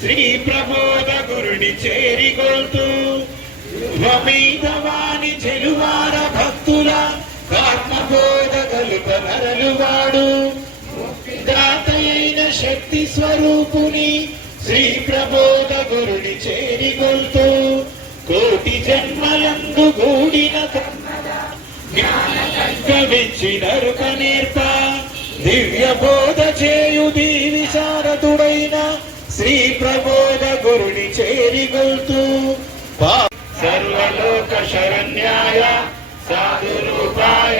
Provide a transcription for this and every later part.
శ్రీ ప్రబోధ గురుని చేరిగొల్తూ ధ్వమీదవాని చెలువార భక్తుల ఆత్మకో గలుప నరలువాడు దాతయైన శక్తి స్వరూపుని శ్రీ ప్రబోధ గురుని చేరిగొల్తూ కోటి జన్మలందు గూడిన జ్ఞానవిచ్చినరుక నేర్ప దివ్య బోధ చేయు దీవి సారథుడైన శ్రీ ప్రబోధ గురుని చేరిగొల్తూ సర్వలోక శరణ్యాయ సాధు రూపాయ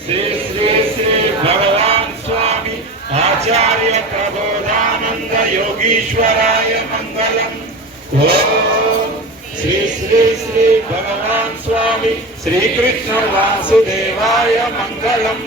శ్రీ శ్రీ శ్రీ భగవాన్ స్వామి ఆచార్య ప్రబోధానంద యోగీశ్వరాయ మంగళం ఓం శ్రీ శ్రీ శ్రీ భగవాన్ స్వామి శ్రీకృష్ణ వాసుదేవాయ మంగళం.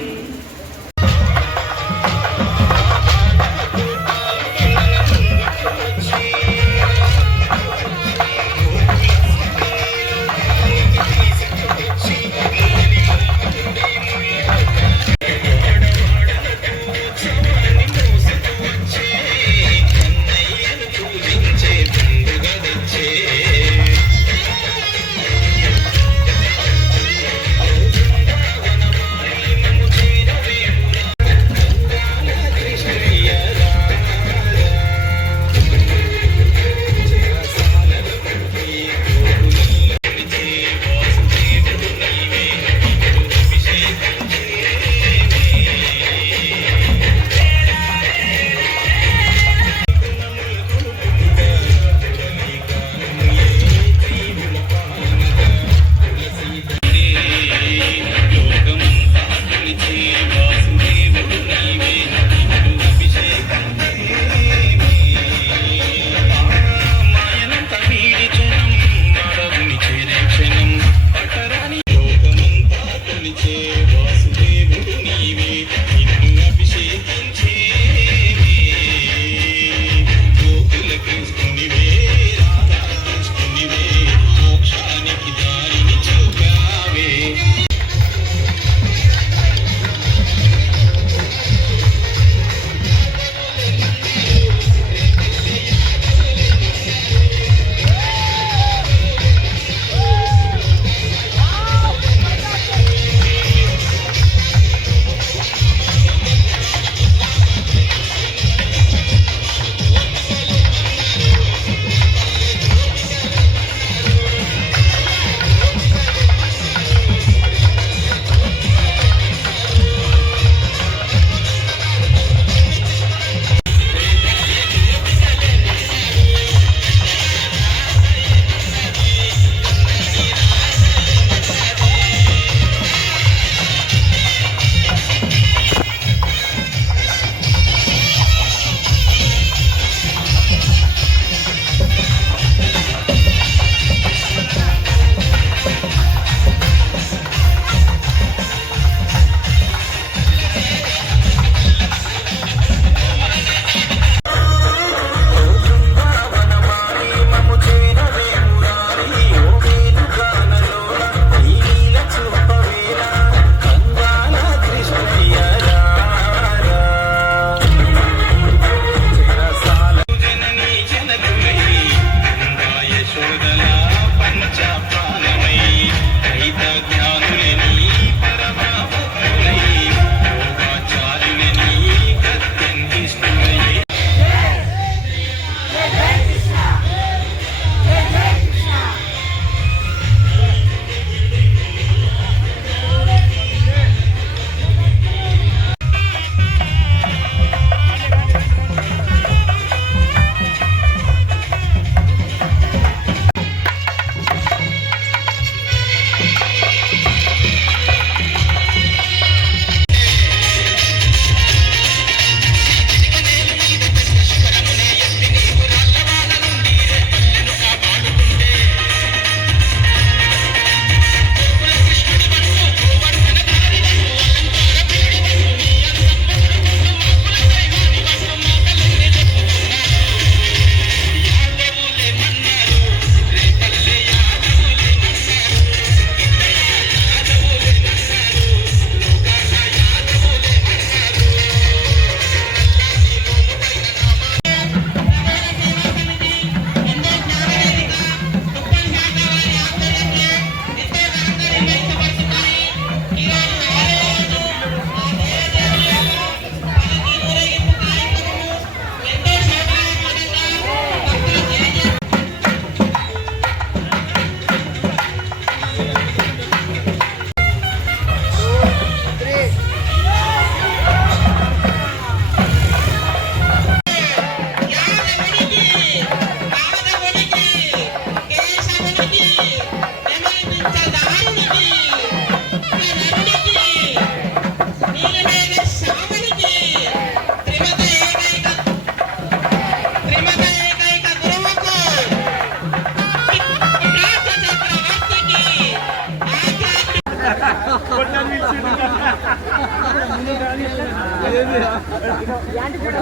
ஏன்டு போடா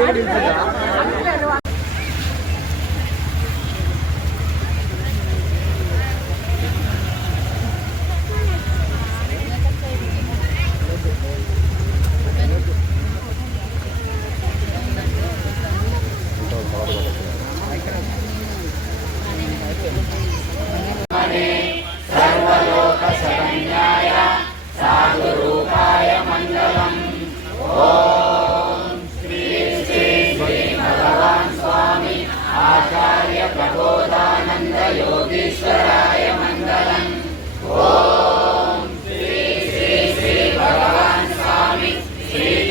ஏன்டு போடா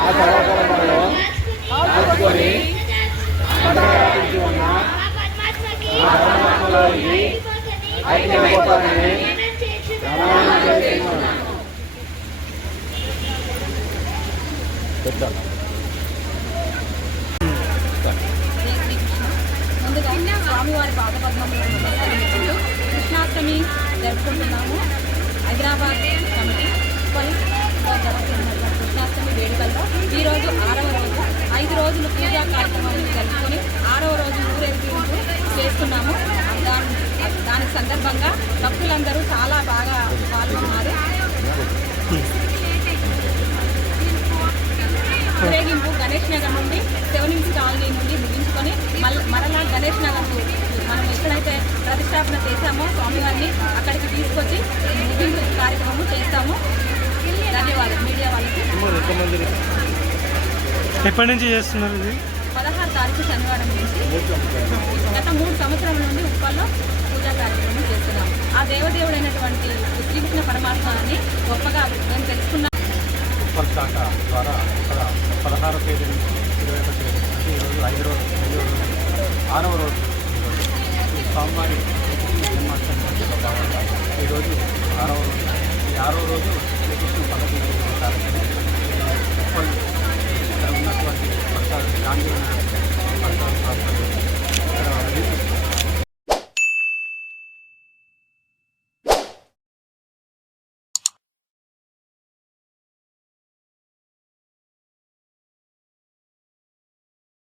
ఆ సర్వకర్మలో దాచుకొని అంతరాపించి ఉన్న నా పరమాత్మలోకి ఐక్యమైపోతానని ప్రమాణం చేస్తున్నాను ముందుగా స్వామివారి పాదపద్మంలో కృష్ణాష్టమి జరుపుకుంటున్నాము హైదరాబాద్ కమిటీ పోలీస్లో జరుగుతున్నారు వేడుకల్లో ఈరోజు ఆరవ రోజు. ఐదు రోజులు పూజా కార్యక్రమాన్ని జరుపుకొని ఆరవ రోజు ఊరేగింపు చేస్తున్నాము. దాని దానికి సందర్భంగా భక్తులందరూ చాలా బాగా పాల్గొన్నారు. ఊరేగింపు గణేష్ నగర్ నుండి సెవెనింగ్స్ కాలనీ నుండి ముగించుకొని మళ్ళీ మరలా గణేష్ నగర్ మనం ఎక్కడైతే ప్రతిష్టాపన చేశామో స్వామివారిని అక్కడికి తీసుకొచ్చి ముగింపు కార్యక్రమం చేస్తాము. ఎప్పటి నుంచి చేస్తున్నారు ఇది? పదహారు తారీఖు శనివారం నుంచి. గత మూడు సంవత్సరాల నుండి ఉప్పల్లో పూజా కార్యక్రమం చేస్తున్నాము ఆ దేవదేవుడైనటువంటి శ్రీకృష్ణ పరమాత్మని గొప్పగా మేము తెలుసుకున్నాం. ఉప్పల్ శాఖ ద్వారా ఇక్కడ పదహారో తేదీ నుంచి ఇరవై ఒకటి తేదీ అంటే ఈరోజు ఐదు రోజు ఐదో రోజు ఆరవ రోజు స్వామివారి జన్మాష్టమి ఈరోజు ఆరవ రోజు ఈ ఆరవ రోజు disculpa, no